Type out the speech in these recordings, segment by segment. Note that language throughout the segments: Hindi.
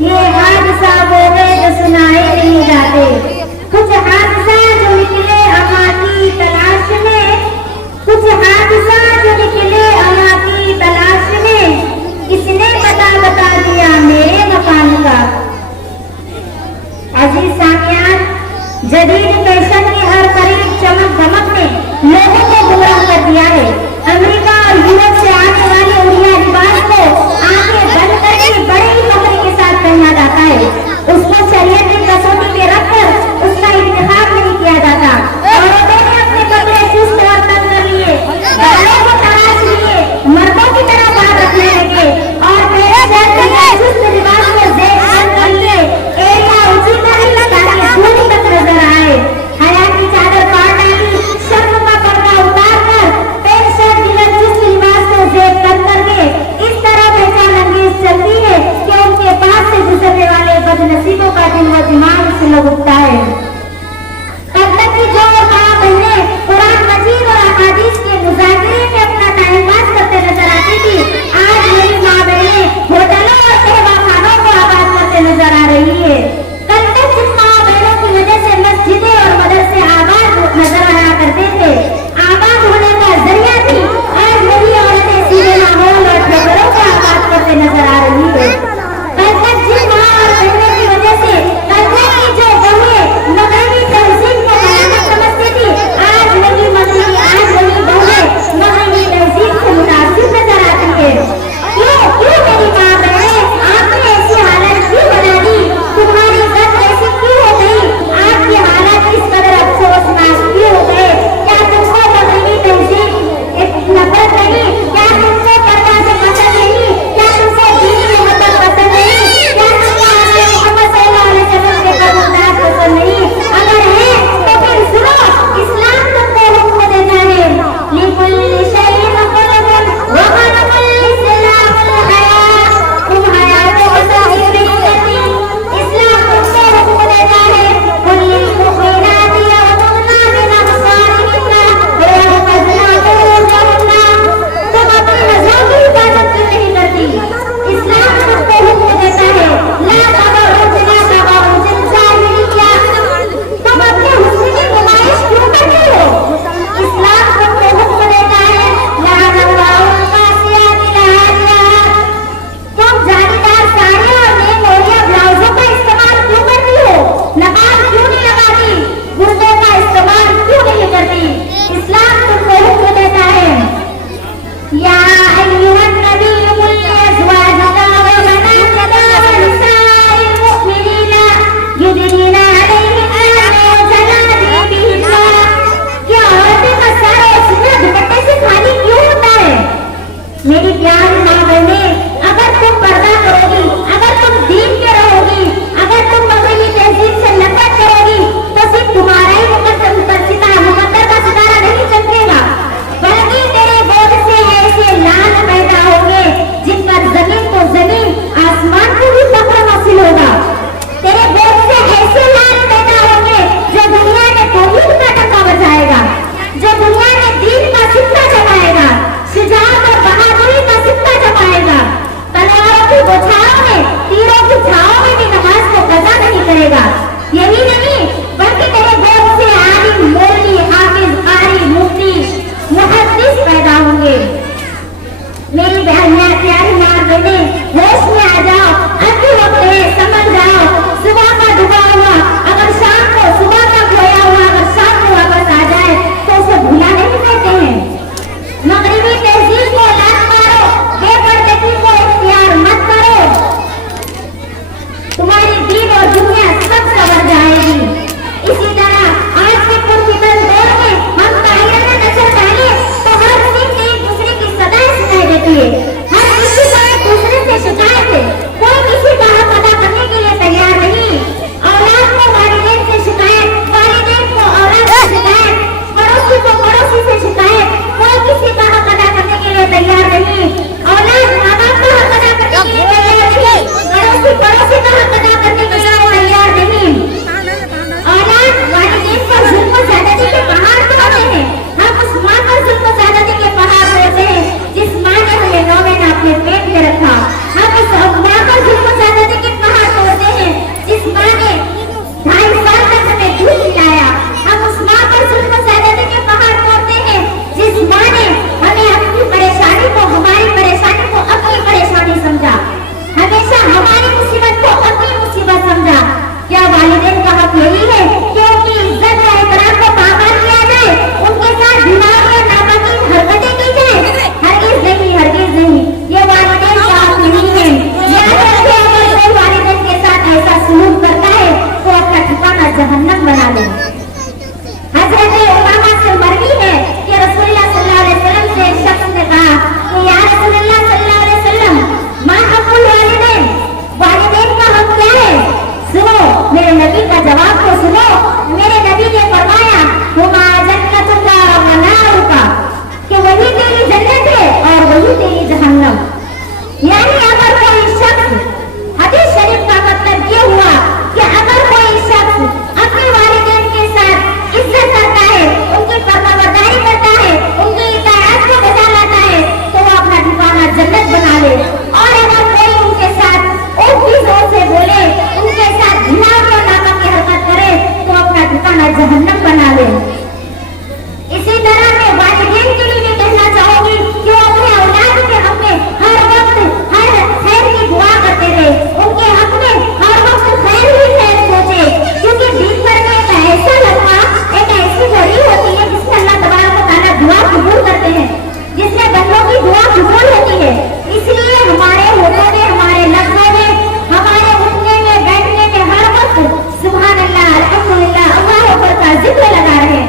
ये हादसा वो है जो सुनाए नहीं जाते। कुछ हादसा जो निकले अम्मा की तलाश में, कुछ हादसा जो निकले अम्मा की तलाश में, किसने पता बता दिया मेरे मकान का। अजीज सामियान, जदीद फैशन की हर करीब चमक दमक ने लोगों को गुमराह कर दिया है। अमेरिका और यूरोप से आने वाले उड़िया लिबास को आंखें बंद करके बड़े ही कपड़े के साथ पहना जाता है। उसको शरीयत की कसौटी पे रखकर उसका इंतखाब नहीं किया जाता। औरतों ने अपने कपड़े चुस्त और तंग कर लिए, बालों को तराश लिए, मर्दों की तरह बाल रखने लगे और मेरे शहर के चुस्त लिबास को जेब बंद कर लिए, एरिया ऊंची कर ली ताकि दूर तक नजर आए। हया की चादर फाड़ डाली, शर्म का पर्दा उतार कर पैंट शर्ट जिगर चुस्त लिबास को जेब बंद करके इस तरह पहचान अंगेज चलती है कि उनके पास से गुजरने वाले बदनसीबों का दिल व दिमाग से लग उठता है। तब तक की जो माँ बहनें कुरान मजीद और अहादीस के मुज़ाकरे में अपना टाइम पास करते नजर आती थी, आज मेरी माँ बहनें होटलों और सेवाखानों को आबाद करते नजर आ रही है। कल तक जिन माँ बहनों की वजह से मस्जिदें और मदरसे आबाद नजर आया करते थे, आबाद होने का जरिया थी, आज वही औरतें सीधे माहौल और ठोकरों को आबाद करते नजर आ रही है। कल तक जिन माँ और बहनों की वजह से कल्पना की जो बहुएं मगरबी तहजीब को कयामत समझती थी, आज वही बहुएं मगरबी तहजीब से मुतासिर नजर आती है। क्यों क्यों मेरी माँ बहनें, आपने ऐसी हालत क्यों बना दी? तुम्हारे जहन्नम बना ले। हजरत उमामा से मरवी है कि रसूलुल्लाह सल्लल्लाहु अलैहि वसल्लम से एक शख्स ने कहा कि या रसूलुल्लाह सल्लल्लाहु अलैहि वसल्लम, मा हक़्क़ुल वालिदैन, वालिदैन का हक क्या है? सुनो मेरे नबी का जवाब तो सुनो। मेरे नबी ने फरमाया हुमा जन्नतुका व नारुका, कि वही तेरी जन्नत है और वही तेरी जहन्नम। यानी अगर कोई शख्स, हदीस शरीफ का मतलब ये हुआ कि अगर कोई शख्स अपने वालिदैन के साथ इज्जत करता है, उनकी फरमाबरदारी करता है, उनकी इताअत को बजा लाता है, तो वो अपना ठिकाना जन्नत बना ले। और अगर कोई उनके साथ ऊंची जोर से बोले, उनके साथ घिनौनी नामक की हरकत करे, तो अपना ठिकाना जहन्नम बना ले। इसी तरह मैं वालिदैन के लिए भी कहना चाहूंगी कि वो अपने औलाद के हक में हर वक्त हर खैर की दुआ करते रहे, उनके हक में हर वक्त खैर ही खैर सोचे, क्योंकि दीन पर में एक ऐसा लम्हा, एक ऐसी घड़ी होती है जिसमें अल्लाह तबारक व तआला दुआ कबूल करते हैं, जिसमें बंदों की दुआ कबूल होती है। इसलिए हमारे होठों में, हमारे लफ्जों में, हमारे उठने में, बैठने में हर वक्त सुभान अल्लाह, अल्हम्दुलिल्लाह, अल्लाह अकबर का जिक्र लगा रहे।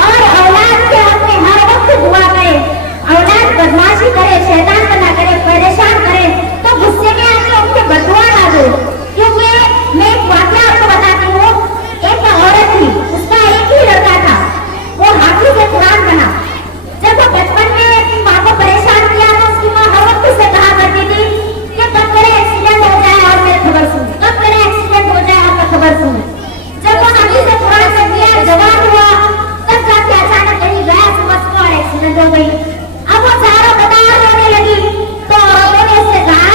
और औलाद के हक में हर वक्त दुआ करे। औलाद बदमाशी करे, शैतान बना करे, परेशान करे, तो गुस्से में आके उनके बददुआ ना दो। क्योंकि मैं एक वाकया आपको बताती हूँ। एक औरत थी, उसका एक ही लड़का था, वो हाफिज़ कुरान बना। जब वो बचपन में अपनी माँ को परेशान किया तो उसकी माँ हर वक्त उसे कहा करती थी कि कब मेरा एक्सीडेंट हो जाए और मेरी खबर सुन, कब मेरा एक्सीडेंट हो जाए और मैं खबर सुन। जब वो हाफिज़ कुरान बन गया, जवान हुआ, तब जाके अचानक कहीं गया समझ को और एक्सीडेंट हो गई। अब वो चारों बता रोने लगी, तो औरतों ने उससे कहा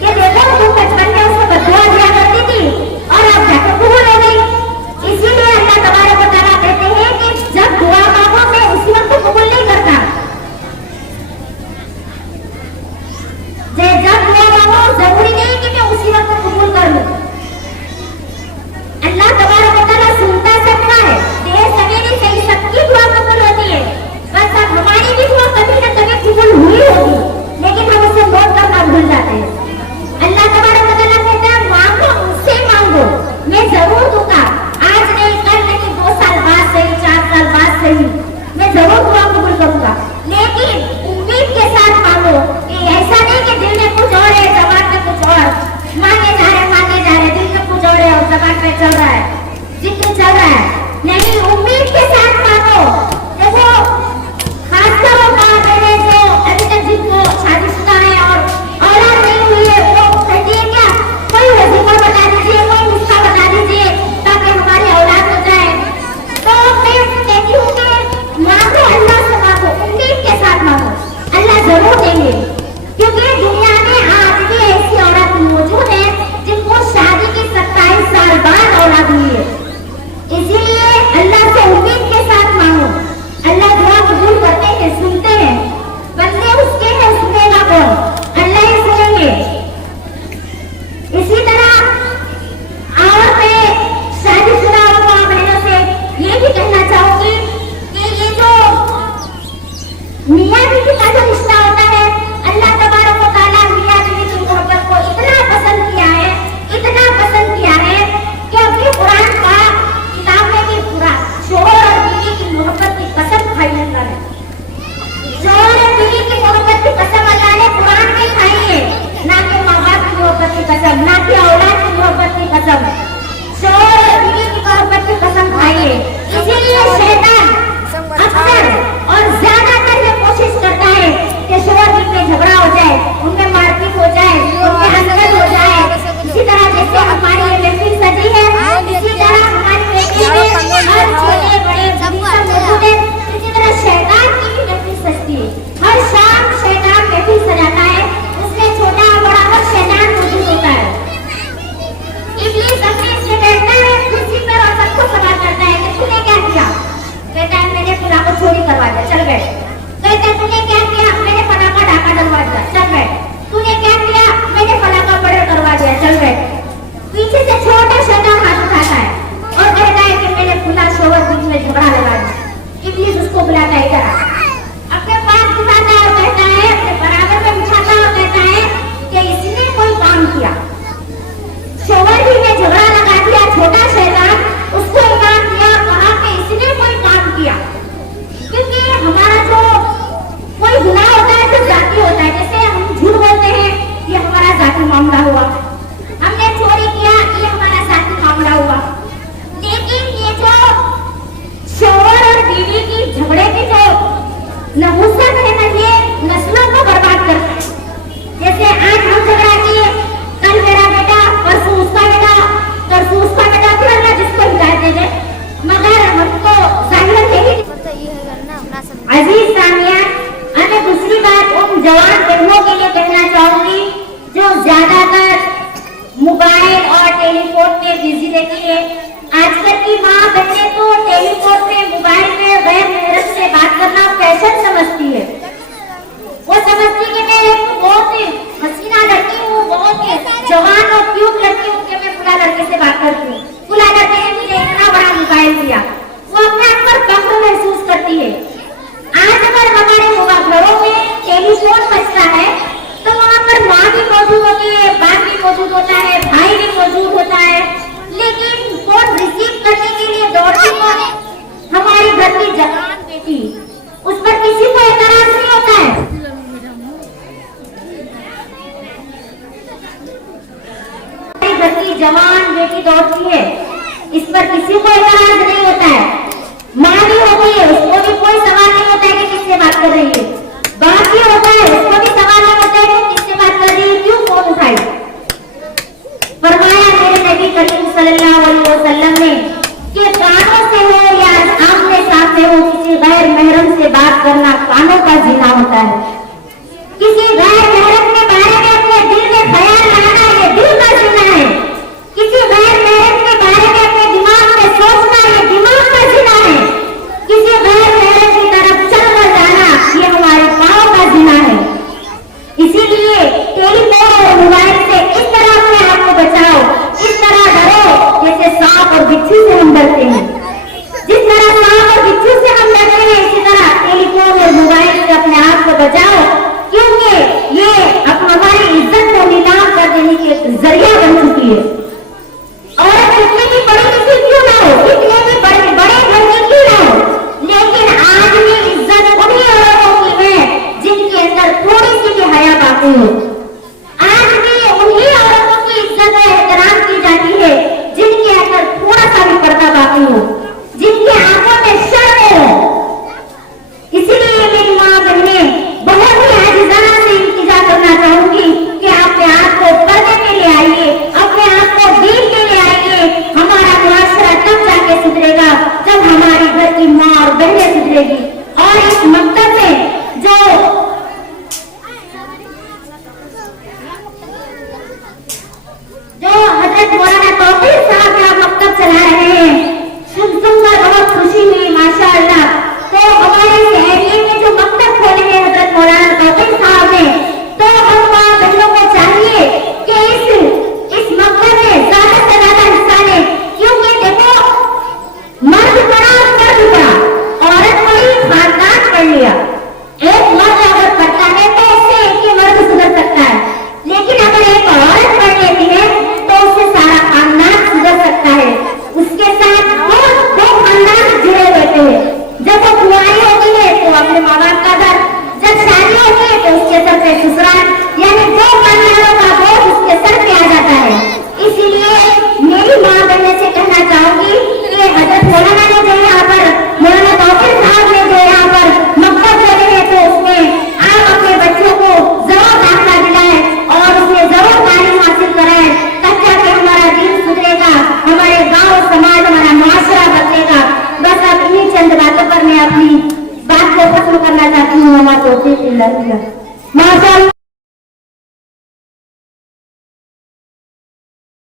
कि देखो तुम बचपन में उसको बददुआ दिया करती थी और अब जाके कबूल हो गई। इसीलिए अल्लाह तबारक व तआला कहते हैं कि जब दुआ मांगो मैं उसी वक्त कबूल नहीं करता। जब दुआ मांगो जरूरी नहीं कि मैं उसी वक्त कबूल कर लूं। अल्लाह तबारक व तआला सुनता सबका है, देर सवेरे से ही सबकी दुआ कबूल होती है। बस अब हमारी भी दुआ कभी न कभी कबूल हुई होगी, लेकिन हम उसे नोट करना भूल जाते हैं। अल्लाह तबारक व तआला कहता है मांगो, मुझसे मांगो, मैं जरूर दूंगा। आज नहीं, कल नहीं, 2 साल बाद सही, 4 साल बाद सही, मैं जरूर दुआ कबूल करूंगा, लेकिन उम्मीद के साथ मांगो। ऐसा नहीं कि दिल में कुछ और है, जबान में कुछ और, मांगे जा रहे, दिल में कुछ और है और जबान में चल रहा है, जिक्र चल रहा है। नहीं, उम्मीद के साथ मांगो। देखो, खासकर वो माँ बहनें जो अभी तक जिनको शादीशुदा है और औलाद नहीं हुई है, वो कहती है क्या कोई वजीफा बता दीजिए, कोई नुस्खा बता दीजिए ताकि हमारी औलाद हो जाए। तो मैं कहती हूँ कि मांगो, अल्लाह से मांगो, उम्मीद के साथ मांगो, अल्लाह जरूर देंगे। क्योंकि दुनिया में आज भी ऐसी औरत मौजूद है जिनको शादी के 27 साल बाद औलाद हुई है। इसीलिए अल्लाह से उम्मीद के साथ मांगो। अल्लाह दुआ कबूल करते हैं, सुनते हैं। बंदे उसके हैं, सुनेगा कौन? अल्लाह ही सुनेंगे। इसी तरह और मैं शादीशुदा माँ बहनों से ये भी कहना चाहूंगी कि ये जो मियाँ बीवी का जो रिश्ता होता है, अल्लाह तबारक व तआला मियाँ बीवी की मोहब्बत को इतना पसंद किया है, इतना पसंद किया है कि अपने कुरान का किताब में भी पूरा शोहर और बीवी की मोहब्बत की कसम खाई अल्लाह ने। शोहर और बीवी की मोहब्बत की कसम अल्लाह ने कुरान में खाई है, ना कि माँ बाप की मोहब्बत की कसम, ना कि औलाद की मोहब्बत की कसम। शोहर और बीवी की मोहब्बत की कसम खाई है। इसीलिए शैतान अक्सर और ज्यादातर ये कोशिश करता है कि शोहर बीवी में झगड़ा हो जाए, उनमें मारपीट हो जाए, उनके अंदर हो जाए। इसी तरह जैसे हमारी ये महफिल सजी है, इसी तरह हमारी महफिल में हर छोटे बड़े सब मौजूद है। इसी तरह शैतान की भी महफिल सजती है। हर शाम शैतान महफिल सजाता है, उसमें छोटा बड़ा हर शैतान मौजूद होता है। इब्लीस अपने से बैठता है कुर्सी पर और सबको सवाल करता है कि तूने क्या किया? कहता है मैंने फलां को चोरी करवा दिया, चल बैठ। कहता है तूने क्या किया? मैंने फलां का डाका डलवा दिया, चल बैठ। तूने क्या किया? मैंने फलां का मर्डर करवा दिया, चल बैठ। पीछे से छोटा शैतान हाथ उठाता है और कहता है कि मैंने फलां शोहर बीच में झगड़ा लगा दिया। इब्लीस उसको बुलाता है, इधर आ। अपने पास बुलाता है और कहता है, अपने बराबर में बिठाता है और कहता है कि इसने कोई काम किया, शोहर भी ने झगड़ा लगा दिया, छोटा बेटी दौड़ती है, इस पर किसी को एतराज नहीं होता है। माँ भी होती है, उसको भी कोई सवाल नहीं होता है कि किससे बात कर रही है। बाप भी होता है, उसको भी सवाल नहीं होता है कि किससे बात कर रही है, क्यों फोन उठाई। फरमाया मेरे नबी करीम सल्लल्लाहु अलैहि वसल्लम ने कि कानों से हो या आमने सामने हो, किसी गैर महरम से बात करना कानों का जिना होता है। किसी गैर महरम के बारे में अपने दिल में ख्याल लाना ये दिल का जिना है। किसी गैर महरम के बारे में अपने दिमाग में सोचना ये दिमाग का जिना है। किसी गैर महरम की तरफ चलकर जाना ये हमारे पाँव का जिना है। इसीलिए टेलीफोन और मोबाइल से इस तरह अपने आप को बचाओ, इस तरह डरो जैसे सांप और बिच्छू से हम डरते हैं। जिस तरह सांप और बिच्छू से हम डरते हैं, इसी तरह टेलीफोन और मोबाइल से अपने आप को बचाओ, क्योंकि ये अब हमारी इज्जत को नीलाम कर देने के जरिया बन चुकी है। औरत कितनी भी बड़ी किसी क्यों ना हो, कितने भी बड़े बड़े घर की क्यों ना हो, लेकिन आज भी इज्जत उन्हीं औरतों की है जिनके अंदर थोड़ी सी भी हया बाकी हो। आज भी उन्हीं औरतों की इज्जत और एहतराम की जाती है जिनके अंदर थोड़ा सा भी पर्दा बाकी हो, जिनकी आंखों में शर्म हो। इसीलिए मेरी माँ बहने बहुत ही आजिज़ाना से इंतजार करना चाहूंगी कि अपने आप को पर्दे के लिए आइए, अपने आप को दीन के लिए आइए। हमारा मुआशरा तब जाके सुधरेगा जब हमारे घर की माँ और बहनें सुधरेगी। और इस मकसद से जो हजरत मौलाना तौफीक साहब यहाँ मकतब चला रहे हैं, सुनकर बहुत खुशी हुई माशाअल्लाह। तो हमारे इस एरिया में जो मकतब खोले हैं हजरत मौलाना तौफीक साहब ने, तो हम माँ बहनों को चाहिए कि इस मकतब में ज्यादा से ज्यादा हिस्सा लें, क्योंकि देखो मर्द पड़ा और मर्द पड़ा, औरत पड़ी खानदान पढ़ लिया। एक मर्द अगर पढ़ता है तो उससे एक ही मर्द सुधर सकता है, लेकिन अगर एक औरत पढ़ लेती है तो उससे सारा खानदान सुधर सकता है। उसके साथ दो खानदान जुड़े रहते हैं। जब वो कुंवारी होती है तो अपने माँ बाप का घर, जब शादी होती है तो उसके सर पे ससुराल, यानी दो खानदानों का बोझ उसके सर पे आ जाता है। इसीलिए मेरी माँ बहने से कहना चाहूंगी कि हजरत मौलाना ने जो यहाँ पर, मौलाना तौफीक साहब ने जो यहाँ पर मकतब खोले हैं, तो उसमें आप अपने बच्चों को जरूर दाखिला दिलाएं और उसमें जरूर तालीम हासिल कराएं, तब जाके हमारा दिन सुधरेगा, हमारे गांव समाज हमारा मुआशरा बचेगा। बस अब इन्हीं चंद बातों पर मैं अपनी बात को खत्म करना चाहती हूँ। हमारा तौफीक माशाअल्लाह।